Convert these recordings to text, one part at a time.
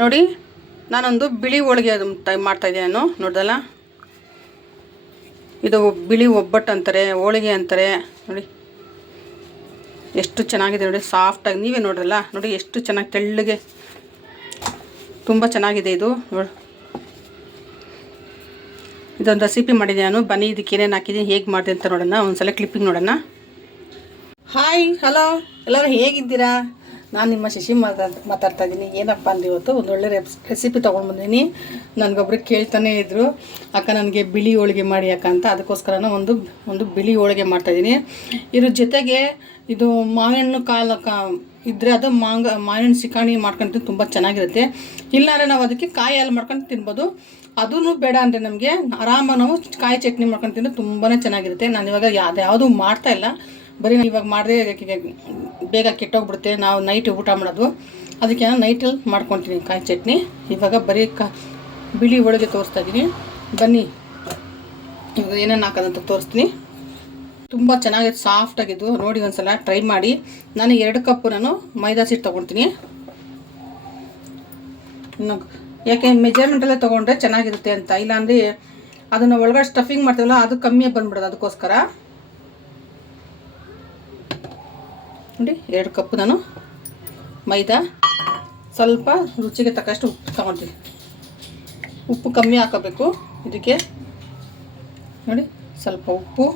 ನೋಡಿ, ನಾನೊಂದು ಬಿಳಿ ಹೋಳಿಗೆ ಅದು ಮಾಡ್ತಾಯಿದ್ದೀನಿ ನಾನು, ನೋಡ್ದಲ್ಲ? ಇದು ಬಿಳಿ ಒಬ್ಬಟ್ಟು ಅಂತಾರೆ, ಹೋಳಿಗೆ ಅಂತಾರೆ, ನೋಡಿ. ಎಷ್ಟು ಚೆನ್ನಾಗಿದೆ ನೋಡಿ, ಸಾಫ್ಟಾಗಿ, ನೀವೇ ನೋಡ್ರಲ್ಲ? ನೋಡಿ, ಎಷ್ಟು ಚೆನ್ನಾಗಿ ತೆಳ್ಳಗೆ, ತುಂಬ ಚೆನ್ನಾಗಿದೆ ಇದು, ನೋಡಿ. ಇದೊಂದು ರೆಸಿಪಿ ಮಾಡಿದೆ ನಾನು, ಬನ್ನಿ, ಇದಕ್ಕೆ ಏನೇನು ಹಾಕಿದ್ದೀನಿ, ಹೇಗೆ ಮಾಡಿದೆ ಅಂತ ನೋಡೋಣ, ಒಂದ್ಸಲ ಕ್ಲಿಪ್ಪಿಂಗ್ ನೋಡೋಣ. ಹಾಯ್ ಹಲೋ ಎಲ್ಲರೂ ಹೇಗಿದ್ದೀರಾ? ನಾನು ನಿಮ್ಮ ಶಶಿ ಮಾತಾಡ್ ಮಾತಾಡ್ತಾ ಇದ್ದೀನಿ ಏನಪ್ಪ ಅಂದ್ರೆ ಇವತ್ತು ಒಂದು ಒಳ್ಳೆ ರೆಸಿಪಿ ತೊಗೊಂಡು ಬಂದೀನಿ. ನನಗೊಬ್ರು ಕೇಳ್ತಾನೆ ಇದ್ದರು ಅಕ್ಕ ನನಗೆ ಬಿಳಿ ಹೋಳಿಗೆ ಮಾಡಿ ಅಕ್ಕ ಅಂತ. ಅದಕ್ಕೋಸ್ಕರ ಒಂದು ಒಂದು ಬಿಳಿ ಹೋಳಿಗೆ ಮಾಡ್ತಾಯಿದ್ದೀನಿ ಇದ್ರ ಜೊತೆಗೆ ಇದು ಮಾವಿನಣ್ಣು ಕಾಲ ಕಾ ಇದ್ದರೆ ಅದು ಮಾಂಗ ಮಾವಿನ ಸಿಕಾಣಿ ಮಾಡ್ಕೊಂಡು ತುಂಬ ಚೆನ್ನಾಗಿರುತ್ತೆ. ಇಲ್ಲಾಂದರೆ ನಾವು ಅದಕ್ಕೆ ಕಾಯಿ ಹಾಲು ಮಾಡ್ಕೊಂಡು ತಿನ್ಬೋದು. ಅದೂ ಬೇಡ ಅಂದರೆ ನಮಗೆ ಆರಾಮಾಗಿ ನಾವು ಕಾಯಿ ಚಟ್ನಿ ಮಾಡ್ಕೊಂಡು ತಿಂದರೆ ತುಂಬಾ ಚೆನ್ನಾಗಿರುತ್ತೆ. ನಾನು ಇವಾಗ ಯಾವ್ದು, ಯಾವುದೂ ಮಾಡ್ತಾ ಇಲ್ಲ. ಬರೀ ನಾನು ಇವಾಗ ಮಾಡಿದ್ರೆ ಬೇಗ ಕೆಟ್ಟೋಗ್ಬಿಡುತ್ತೆ, ನಾವು ನೈಟ್ ಊಟ ಮಾಡೋದು. ಅದಕ್ಕೆ ನಾನು ನೈಟಲ್ಲಿ ಮಾಡ್ಕೊತೀನಿ ಕಾಯಿ ಚಟ್ನಿ. ಇವಾಗ ಬರೀ ಕ, ಬಿಳಿ ಹೋಳಿಗೆ ತೋರಿಸ್ತಾ ಇದ್ದೀನಿ ಬನ್ನಿ, ಇವಾಗ ಏನೇನು ಹಾಕೋದಂತ ತೋರಿಸ್ತೀನಿ. ತುಂಬ ಚೆನ್ನಾಗಿದೆ ಸಾಫ್ಟಾಗಿದ್ದು ನೋಡಿ ಒಂದ್ಸಲ ಟ್ರೈ ಮಾಡಿ. ನಾನು ಎರಡು ಕಪ್ ನಾನು ಮೈದಾ ಸಿಟ್ಟು ತೊಗೊಳ್ತೀನಿ ಯಾಕೆ ಮೆಜರ್ಮೆಂಟಲ್ಲೇ ತೊಗೊಂಡ್ರೆ ಚೆನ್ನಾಗಿರುತ್ತೆ ಅಂತ. ಇಲ್ಲಾಂದರೆ ಅದನ್ನು ಒಳಗಡೆ ಸ್ಟಫಿಂಗ್ ಮಾಡ್ತೀವಲ್ಲ, ಅದು ಕಮ್ಮಿಯಾಗಿ ಬಂದ್ಬಿಡೋದು ಅದಕ್ಕೋಸ್ಕರ. ನೋಡಿ, ಎರಡು ಕಪ್ ನಾನು ಮೈದಾ. ಸ್ವಲ್ಪ ರುಚಿಗೆ ತಕ್ಕಷ್ಟು ಉಪ್ಪು ತಗೊಳ್ತೀನಿ ಉಪ್ಪು ಕಮ್ಮಿ ಹಾಕೋಬೇಕು ಇದಕ್ಕೆ. ನೋಡಿ, ಸ್ವಲ್ಪ ಉಪ್ಪು.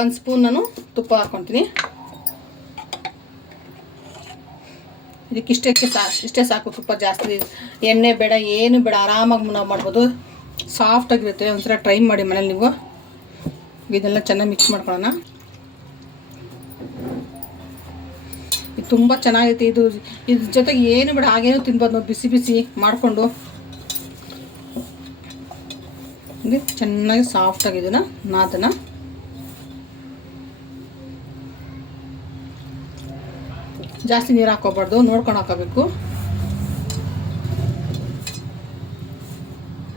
ಒಂದು ಸ್ಪೂನ್ ನಾನು ತುಪ್ಪ ಹಾಕ್ಕೊತೀನಿ ಇಷ್ಟಕ್ಕೆ ಸಾ ಇಷ್ಟೇ ಸಾಕು ತುಪ್ಪ ಜಾಸ್ತಿ. ಎಣ್ಣೆ ಬೇಡ, ಏನು ಬೇಡ, ಆರಾಮಾಗಿ ನಾವು ಮಾಡ್ಬೋದು. ಸಾಫ್ಟಾಗಿರುತ್ತೆ ಒಂಥರ ಟ್ರೈ ಮಾಡಿ ಮನೇಲಿ ನೀವು. ಇದೆಲ್ಲ ಚೆನ್ನಾಗಿ ಮಿಕ್ಸ್ ಮಾಡ್ಕೊಳ್ಳೋಣ. ಇದು ತುಂಬ ಚೆನ್ನಾಗೈತೆ. ಇದು ಇದ್ರ ಜೊತೆಗೆ ಏನು ಬಿಡ, ಹಾಗೇನು ತಿನ್ಬೋದು ನಾವು ಬಿಸಿ ಬಿಸಿ ಮಾಡಿಕೊಂಡು. ಚೆನ್ನಾಗಿ ಸಾಫ್ಟಾಗಿ ಇದನ್ನ, ನಾದನ್ನ. ಜಾಸ್ತಿ ನೀರು ಹಾಕೋಬಾರ್ದು ನೋಡ್ಕೊಂಡು ಹಾಕೋಬೇಕು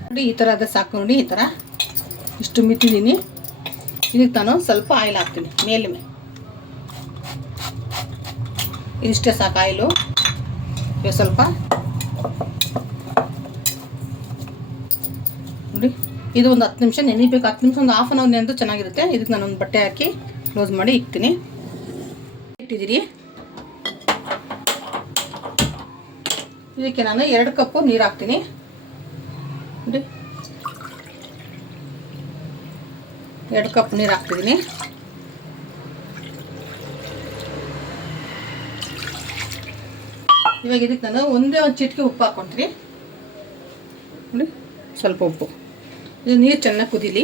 ನೋಡಿ, ಈ ಥರ ಅದೇ ಸಾಕು ನೋಡಿ, ಈ ಥರ. ಇಷ್ಟು ಮಿತ್ತಿದ್ದೀನಿ ಇದಕ್ಕೆ ನಾನು ಸ್ವಲ್ಪ ಆಯಿಲ್ ಹಾಕ್ತೀನಿ ಮೇಲೆ ಇದಿಷ್ಟೇ ಸಾಕು ಆಯಿಲು ಇವಾಗ ಸ್ವಲ್ಪ. ನೋಡಿ, ಇದು ಒಂದು ಹತ್ತು ನಿಮಿಷ ನೆನಿಬೇಕು ಹತ್ತು ನಿಮಿಷ ಒಂದು ಹಾಫ್ ಆನ್ ಅವರ್ ನೆನೆದು ಚೆನ್ನಾಗಿರುತ್ತೆ. ಇದಕ್ಕೆ ನಾನು ಒಂದು ಬಟ್ಟೆ ಹಾಕಿ ಕ್ಲೋಸ್ ಮಾಡಿ ಇಕ್ತೀನಿ. ಇಟ್ಟಿದ್ದೀರಿ. ಇದಕ್ಕೆ ನಾನು ಎರಡು ಕಪ್ಪು ನೀರು ಹಾಕ್ತೀನಿ. ಎರಡು ಕಪ್ ನೀರು ಹಾಕ್ತಿದ್ದೀನಿ. ಇವಾಗ ಇದಕ್ಕೆ ನಾನು ಒಂದೇ ಒಂದು ಚಿಟಿಕೆ ಉಪ್ಪು ಹಾಕ್ಕೊಂತೀನಿ. ನೋಡಿ, ಸ್ವಲ್ಪ ಉಪ್ಪು. ಇದು ನೀರು ಚೆನ್ನಾಗಿ ಕುದೀಲಿ.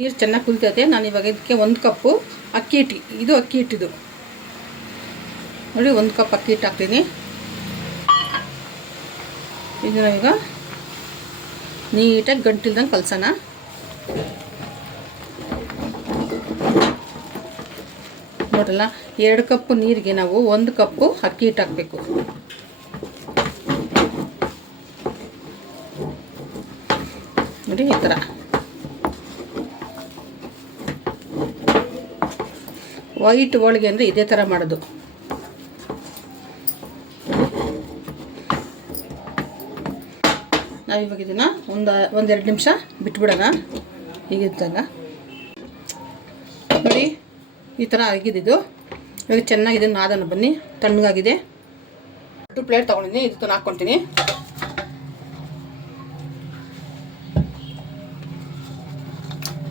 ನೀರು ಚೆನ್ನಾಗಿ ಕುದಿತೈತೆ ನಾನು ಇವಾಗ ಇದಕ್ಕೆ ಒಂದು ಕಪ್ಪು ಅಕ್ಕಿ ಹಿಟ್ಟು, ಇದು ಅಕ್ಕಿ ಹಿಟ್ಟಿದು ನೋಡಿ, ಒಂದು ಕಪ್ ಅಕ್ಕಿ ಹಿಟ್ಟು ಹಾಕ್ತೀನಿ. ಇದನ್ನ ಈಗ ನೀಟಾಗಿ ಗಂಟಿಲ್ದಂಗೆ ಕಲ್ಸೋಣ. ನೋಡಲ್ಲ ಎರಡು ಕಪ್ಪು ನೀರಿಗೆ ನಾವು ಒಂದು ಕಪ್ಪು ಅಕ್ಕಿ ಹಿಟ್ಟು ಹಾಕಬೇಕು. ನೋಡಿ ಈ ಥರ ವೈಟ್ ಹೋಳಿಗೆ ಅಂದರೆ ಇದೇ ಥರ ಮಾಡೋದು. ನಾವಿವಾಗ ಇದನ್ನು ಒಂದು, ಒಂದೆರಡು ನಿಮಿಷ ಬಿಟ್ಬಿಡೋಣ. ಹೀಗಿದ್ದಾಗ. ನೋಡಿ, ಈ ಥರ ಆಗಿದ್ದು ಇವಾಗ ಚೆನ್ನಾಗಿದೆ ನಾದನ ಬನ್ನಿ. ತಣ್ಣಗಾಗಿದೆ. ಟು ಪ್ಲೇಟ್ ತೊಗೊಂಡಿದ್ದೀನಿ ಇದು ಹಾಕ್ಕೊತೀನಿ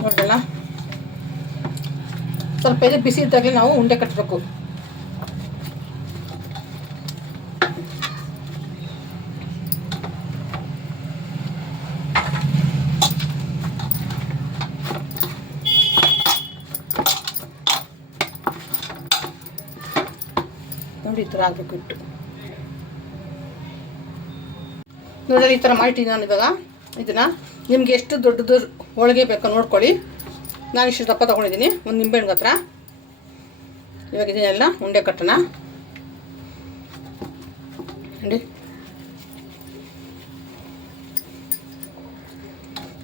ನೋಡಲ್ಲ ಸ್ವಲ್ಪ ಇದು ಬಿಸಿ ಇದ್ದಾಗಲೇ ನಾವು ಉಂಡೆ ಕಟ್ಟಬೇಕು ನೋಡಿ ಈ ಥರ ಆಗಬೇಕು ಇಟ್ಟು ನೋಡಿ ಈ ಥರ ಮಾಡಿಟ್ಟಿದ್ದೀನಿ ನಾನು ಇವಾಗ ಇದನ್ನ ನಿಮ್ಗೆ ಎಷ್ಟು ದೊಡ್ಡದು ಹೋಳಿಗೆ ಬೇಕೋ ನೋಡ್ಕೊಳ್ಳಿ. ನಾನು ಇಷ್ಟು ದಪ್ಪ ತೊಗೊಂಡಿದ್ದೀನಿ, ಒಂದು ನಿಂಬೆಹಣ್ಣು ಹತ್ರ ಇವಾಗ ಇದನ್ನೆಲ್ಲ ಉಂಡೆ ಕಟ್ಟೋಣ. ನೋಡಿ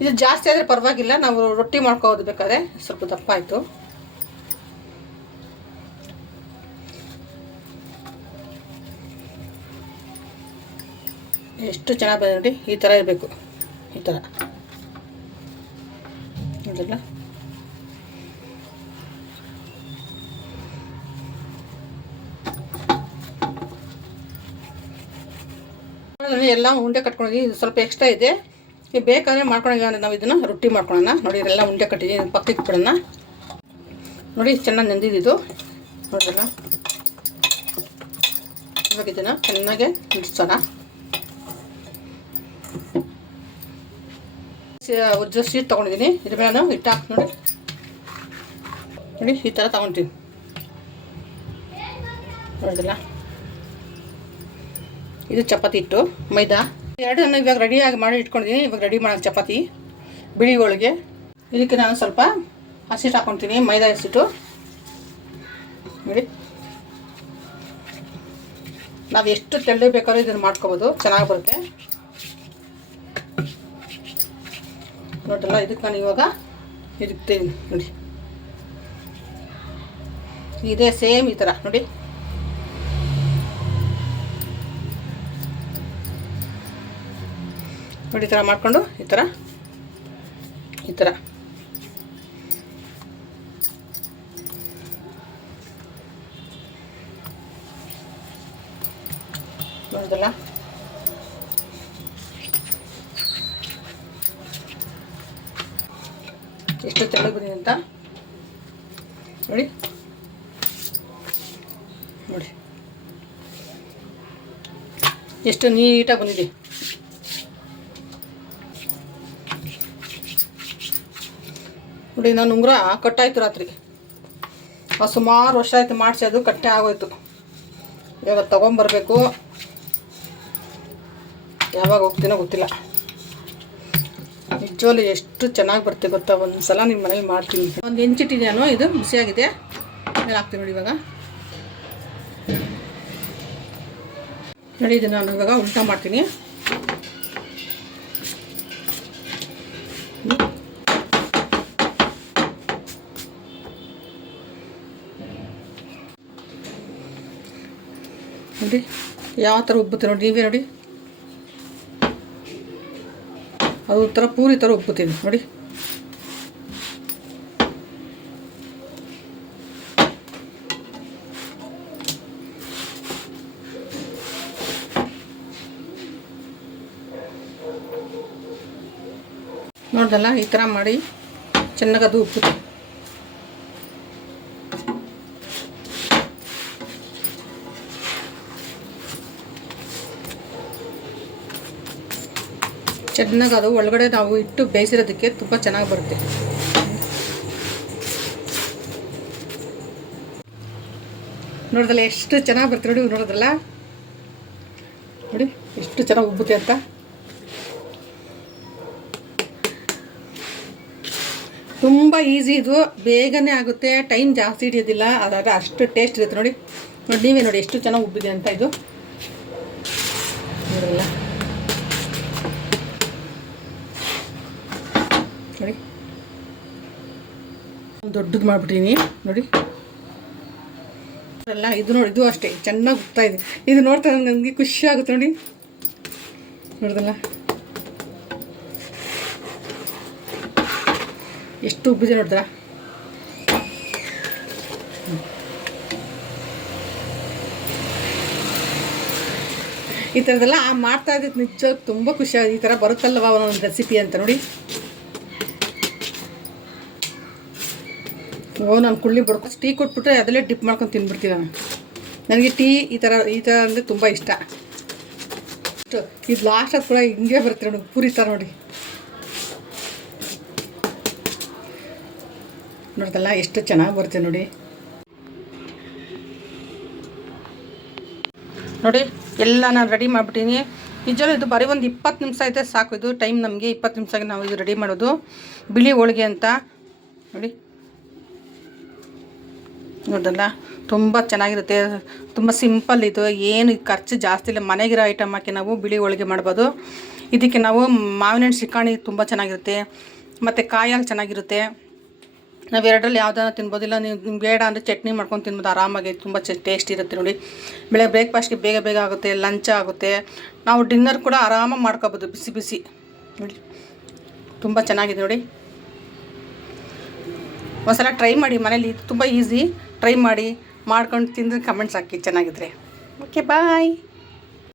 ಇದು ಜಾಸ್ತಿ ಆದರೆ ಪರವಾಗಿಲ್ಲ, ನಾವು ರೊಟ್ಟಿ ಮಾಡ್ಕೋದು ಬೇಕಾದ್ರೆ ಸ್ವಲ್ಪ ದಪ್ಪ ಆಯಿತು. ಎಷ್ಟು ಚೆನ್ನಾಗಿ ಬಂದಿದೆ ನೋಡಿ, ಈ ಥರ ಇರಬೇಕು, ಈ ಥರ ನೋಡಿಲ್ಲ ನೋಡಿದ್ರೆ ಎಲ್ಲ ಉಂಡೆ ಕಟ್ಕೊಂಡಿದ್ದೀವಿ ಇದು ಸ್ವಲ್ಪ ಎಕ್ಸ್ಟ್ರಾ ಇದೆ. ಈಗ ಬೇಕಾದ್ರೆ ಮಾಡ್ಕೊಂಡಾಗ ನಾವು ಇದನ್ನು ರೊಟ್ಟಿ ಮಾಡ್ಕೊಳೋಣ. ನೋಡಿ ಇದೆಲ್ಲ ಉಂಡೆ ಕಟ್ಟಿದ್ದೀನಿ ಪಕ್ಕಕ್ಕೆ ಬಿಡೋಣ ನೋಡಿ, ಚೆನ್ನಾಗಿ ನೆಂದಿದ್ದು ನೋಡಿರಲ್ಲ ಇವಾಗ ಇದನ್ನು ಚೆನ್ನಾಗೆ ಇಡಿಸೋಣ ಉಜ್ಜೋ ಸೀಟ್ ತೊಗೊಂಡಿದ್ದೀನಿ ಇದ್ರ ಮೇಲೆ ನಾನು ಹಿಟ್ಟು ಹಾಕಿ, ನೋಡಿ. ನೋಡಿ, ಈ ಥರ ನೋಡಿದಿಲ್ಲ ಇದು ಚಪಾತಿ ಇಟ್ಟು ಮೈದಾ. ಎರಡು ನಾನು ಇವಾಗ ರೆಡಿಯಾಗಿ ಮಾಡಿ ಇಟ್ಕೊಂಡಿದ್ದೀನಿ ಇವಾಗ ರೆಡಿ ಮಾಡೋ ಚಪಾತಿ, ಬಿಳಿ ಹೋಳಿಗೆ. ಇದಕ್ಕೆ ನಾನು ಸ್ವಲ್ಪ ಹಸಿಟ್ಟು ಹಾಕ್ಕೊತೀನಿ ಮೈದಾ ಹಸಿಟ್ಟು. ನೋಡಿ. ನಾವು ಎಷ್ಟು ತೆಳ್ಳೆ ಬೇಕಾದ್ರೂ ಇದನ್ನು ಮಾಡ್ಕೋಬೋದು, ಚೆನ್ನಾಗಿ ಬರುತ್ತೆ. ನೋಡಲ್ಲ ಇದಕ್ಕೆ ನಾನು ಇವಾಗ ಇದಕ್ಕೆ ನೋಡಿ. ಇದೇ ಸೇಮ್ ಈ ಥರ ನೋಡಿ. ನೋಡಿ, ಈ ಥರ ಮಾಡಿಕೊಂಡು ಈ ಥರ ಈ ಥರ ನೋಡಿದಲ್ಲ ಎಷ್ಟು ತೆಳ್ಳಗೆ ಬಂದಿದೆ ಅಂತ? ನೋಡಿ. ನೋಡಿ. ಎಷ್ಟು ನೀಟಾಗಿ ಬಂದಿದೆ. ನೋಡಿ ನಾನು ಉಂಗುರ ಕಟ್ಟಾಯ್ತು ರಾತ್ರಿ ಸುಮಾರು ವರ್ಷ ಆಯಿತು ಮಾಡಿಸಿ, ಅದು ಕಟ್ಟೆ ಆಗೋಯ್ತು. ಇವಾಗ ತೊಗೊಂಬರ್ಬೇಕು. ಯಾವಾಗ ಹೋಗ್ತೀನೋ ಗೊತ್ತಿಲ್ಲ. ನಿಜವಲ್ಲಿ ಎಷ್ಟು ಚೆನ್ನಾಗಿ ಬರುತ್ತೆ ಗೊತ್ತಾ? ಒಂದು ಸಲ ನಿಮ್ಮ ಮನೇಲಿ ಮಾಡ್ತೀನಿ. ಒಂದು ಹೆಂಚಿಟ್ಟಿದ್ಯಾನು ಇದು ಬಿಸಿಯಾಗಿದೆ. ಮೇಲೆ ಹಾಕ್ತೀನಿ ನೋಡಿ ಇವಾಗ. ನೋಡಿ ಇದನ್ನು ನಾನು ಇವಾಗ ಉಲ್ಟಾ ಮಾಡ್ತೀನಿ. ನೋಡಿ, ಯಾವ ಥರ ಉಬ್ಬುತ್ತೆ ನೋಡಿ, ನೀವೇ ನೋಡಿ. ಅದು ಥರ ಪೂರಿ ಥರ ಉಬ್ಬುತ್ತೀನಿ, ನೋಡಿ. ನೋಡ್ದಲ್ಲ, ಈ ಥರ ಮಾಡಿ ಚೆನ್ನಾಗಿ ಅದು ಉಪ್ಪುತ್ತೆ ಚೆನ್ನಾಗಿ ಅದು ಒಳಗಡೆ ನಾವು ಇಟ್ಟು ಬೇಯಿಸಿರೋದಕ್ಕೆ ತುಂಬ ಚೆನ್ನಾಗಿ ಬರುತ್ತೆ. ನೋಡಿದ್ರಲ್ಲ ಎಷ್ಟು ಚೆನ್ನಾಗಿ ಬರುತ್ತೆ ನೋಡಿ ನೋಡಿದ್ರಲ್ಲ ನೋಡಿ ಎಷ್ಟು ಚೆನ್ನಾಗಿ ಉಬ್ಬುತ್ತೆ ಅಂತ. ತುಂಬ ಈಸಿ ಇದು. ಬೇಗನೆ ಆಗುತ್ತೆ, ಟೈಮ್ ಜಾಸ್ತಿ ಹಿಡಿಯೋದಿಲ್ಲ, ಅದಾಗ ಅಷ್ಟು ಟೇಸ್ಟ್ ಇರುತ್ತೆ ನೋಡಿ. ನೋಡಿ, ನೀವೇ ನೋಡಿ ಎಷ್ಟು ಚೆನ್ನಾಗಿ ಉಬ್ಬಿದೆ ಅಂತ ಇದು. ನೋಡಲ್ಲ ನೋಡಿ ದೊಡ್ಡದು ಮಾಡಿಬಿಟ್ಟಿನಿ ನೋಡಿ. ಅಲ್ಲ ಇದು ನೋಡಿ, ಇದು ಅಷ್ಟೇ. ಚೆನ್ನಾಗಿ ಉಗ್ತಾ ಇದೆ. ಇದು ನೋಡ್ತಾ ನನಗೆ ಖುಷಿ ಆಗುತ್ತೆ ನೋಡಿ. ನೋಡಿದಲ್ಲ. ಎಷ್ಟು ಉಬ್ಬಿದೆ ನೋಡಿದ್ರ ಈ ಥರದ್ದೆಲ್ಲ ಮಾಡ್ತಾ ಇದ್ದಿದ್ದು ನಿಜ ತುಂಬ ಖುಷಿ ಈ ಥರ ಬರುತ್ತಲ್ಲವಾ ಒಂದೊಂದು ರೆಸಿಪಿ ಅಂತ ನೋಡಿ. ಓ, ನಾನು ಕುಳ್ಳಿ ಬಡ್ಕೊ ಟೀ ಕೊಟ್ಬಿಟ್ರೆ ಅದರಲ್ಲೇ ಡಿಪ್ ಮಾಡ್ಕೊಂಡು ತಿಂದ್ಬಿಡ್ತೀನಿ ನಾನು. ನನಗೆ ಟೀ ಈ ಥರ ಈ ಥರ ಅಂದರೆ ತುಂಬ ಇಷ್ಟ. ಇಷ್ಟು ಇದು ಲಾಸ್ಟ್ ಅದು ಕೂಡ ಹಿಂಗೆ ಬರುತ್ತೆ ನೋಡಿ, ಪೂರಿ ಥರ ನೋಡಿ. ನೋಡ್ದಲ್ಲ, ಎಷ್ಟು ಚೆನ್ನಾಗಿ ಬರುತ್ತೆ ನೋಡಿ. ನೋಡಿ, ಎಲ್ಲ ನಾನು ರೆಡಿ ಮಾಡಿಬಿಟ್ಟಿನಿ ನಿಜವೂ ಇದು ಬರೀ ಒಂದು ಇಪ್ಪತ್ತು ನಿಮಿಷ ಐತೆ ಸಾಕು. ಇದು ಟೈಮ್ ನಮಗೆ ಇಪ್ಪತ್ತು ನಿಮಿಷಕ್ಕೆ ನಾವು ಇದು ರೆಡಿ ಮಾಡೋದು. ಬಿಳಿ ಹೋಳಿಗೆ ಅಂತ. ನೋಡಿ. ನೋಡಲ್ಲ ತುಂಬ ಚೆನ್ನಾಗಿರುತ್ತೆ. ತುಂಬ ಸಿಂಪಲ್ ಇದು. ಏನು ಖರ್ಚು ಜಾಸ್ತಿ ಇಲ್ಲ. ಮನೆಗಿರೋ ಐಟಮ್ ಹಾಕಿ ನಾವು ಬಿಳಿ ಹೋಳಿಗೆ ಮಾಡ್ಬೋದು. ಇದಕ್ಕೆ ನಾವು ಮಾವಿನ ಹಣ್ಣು ಶಿಕಾಣಿ ತುಂಬ ಚೆನ್ನಾಗಿರುತ್ತೆ. ಮತ್ತು ಕಾಯಾಲು ಚೆನ್ನಾಗಿರುತ್ತೆ. ನಾವು ಎರಡರಲ್ಲಿ ಯಾವ್ದಾನ ತಿನ್ಬೋದಿಲ್ಲ ನೀವು ಬೇಡ ಅಂದರೆ ಚಟ್ನಿ ಮಾಡ್ಕೊಂಡು ತಿನ್ಬೋದು. ಆರಾಮಾಗಿ ತುಂಬ ಚ ಟೇಸ್ಟ್ ಇರುತ್ತೆ ನೋಡಿ. ಬೆಳಗ್ಗೆ ಬ್ರೇಕ್ಫಾಸ್ಟ್ಗೆ ಬೇಗ ಬೇಗ ಆಗುತ್ತೆ ಲಂಚ್ ಆಗುತ್ತೆ. ನಾವು ಡಿನ್ನರ್ ಕೂಡ ಆರಾಮಾಗಿ ಮಾಡ್ಕೋಬೋದು ಬಿಸಿ ಬಿಸಿ. ನೋಡಿ. ತುಂಬ ಚೆನ್ನಾಗಿದೆ ನೋಡಿ. ಒಂದ್ಸಲ ಟ್ರೈ ಮಾಡಿ ಮನೇಲಿ. ತುಂಬ ಈಸಿ ಟ್ರೈ ಮಾಡಿ ಮಾಡ್ಕೊಂಡು ತಿಂದು ಕಮೆಂಟ್ಸ್ ಹಾಕಿ ಚೆನ್ನಾಗಿದ್ರೆ. Okay bye